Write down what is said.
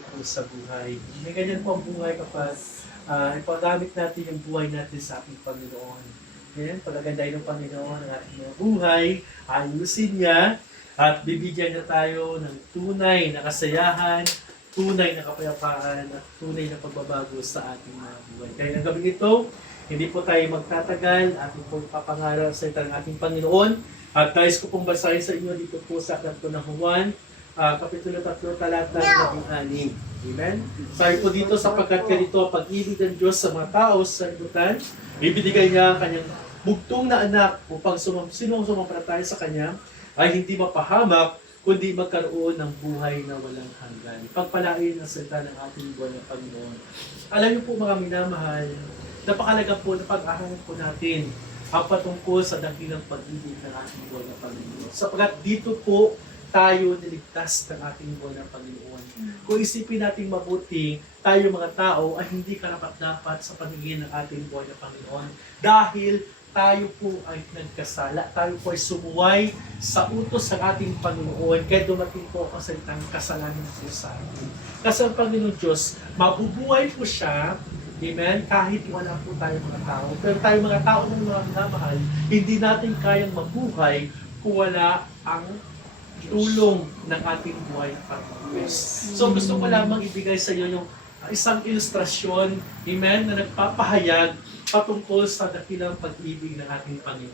po sa buhay. May ganyan po ang buhay kapag ipagamit natin yung buhay natin sa ating Panginoon. Yan, pagagandahin ng Panginoon ang ating mga buhay, ayusin niya, at bibigyan niya tayo ng tunay na kasayahan, tunay na kapayapaan, at tunay na pagbabago sa ating mga buhay. Kaya ng gabi ito, hindi po tayo magtatagal, ating pong papangaral sa ng ating Panginoon. At nais ko pong basahin sa inyo dito po sa aklat ko ng Juan, Kapitulo 3, talata 16. Amen? Sabi po dito, sapagkat ganito ang pag-ibig ng Diyos sa mga tao sa libutan, ibinigay niya ang kanyang bugtong na anak upang sinong sumampalataya sa kanya ay hindi mapahamak, kundi magkaroon ng buhay na walang hanggan. Pagpalain ang salita ng ating buwan ng Panginoon. Alam niyo po mga minamahal, napakalaga po na pag-ahalan po natin ang patungkol sa dakilang pag-ibig ng ating buwan ng Panginoon. Sapagkat dito po tayo niligtas ng ating buwan ng Panginoon. Kung isipin natin mabuti, tayo mga tao ay hindi karapat-dapat sa paningin ng ating buwan ng Panginoon. Dahil tayo po ay nagkasala, tayo po ay sumuway sa utos ng ating Panginoon, kaya dumating po ang salitang kasalanan po sa atin. Kasi ang Panginoon Diyos, mabubuhay po siya, amen, kahit wala po tayo mga tao. Pero tayo mga tao ng mga minamahal, hindi natin kayang mabuhay kung wala ang tulong ng ating buhay ng Panginoon. So gusto ko lamang ibigay sa iyo yung isang ilustrasyon, amen, na nagpapahayag patungkol sa dakilang pag-ibig ng ating Panginoon.